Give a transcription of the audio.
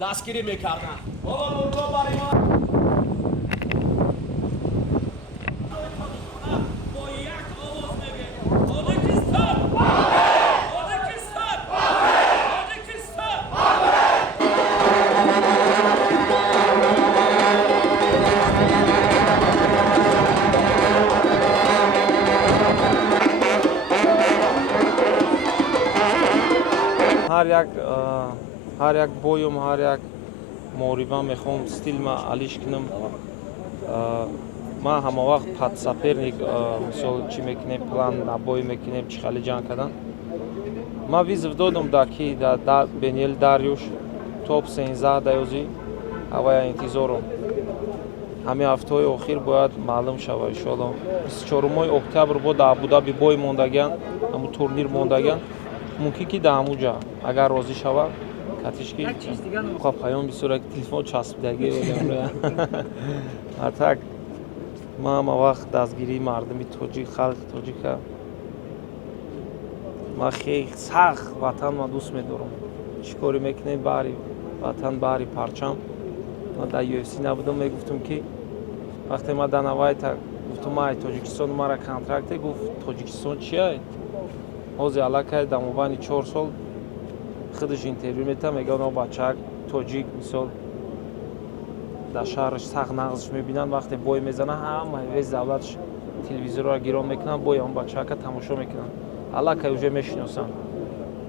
دستگیری میکردن. بابا نورلا برای ما با یک آواز میگه تاجیکستان تاجیکستان تاجیکستان. هر یک بویم هر یک موریبا میخوام стил ма алиш кинам. ма ҳама вақт подсоперник мисол чӣ мекунем план на бой мекунем чӣ хеле ҷанг кардан. ма визов додам да ки да Бенел Дарюш топ 16 даёзи ҳавая интизорум. ҳамин ҳафтаҳои охир бояд маълум шава иншоалло. 24 октябр бо да Абу-Даби бой мондаган ҳамун турнир мондаган мумкин ки да ҳамуҷа агар розӣ шавад катишки хоб паём бисӯра ки телефон часпидагӣ так ма ҳама вақт дастгирии мардуми тоҷик халқи тоҷика ма хеле сахт ватанро дӯст медорам. чӣ коре мекунем баҳри ватан баҳри парчам. ма дар UFC набудам мегуфтам ки вақте ма дар Навайта гуфтам ай Тоҷикистон мара контракте гуфт Тоҷикистон чия ҳозир аллакай дар мобайни 4 сол худаш интервю метам мега оно бачак тоҷик мисол дар шаҳраш сахт нағзш мебинанд вақте бой мезана ҳама вез давлатш телевизорро гирон мекунанд бой он бачака тамошо мекунанд аллакай уже мешиносанд.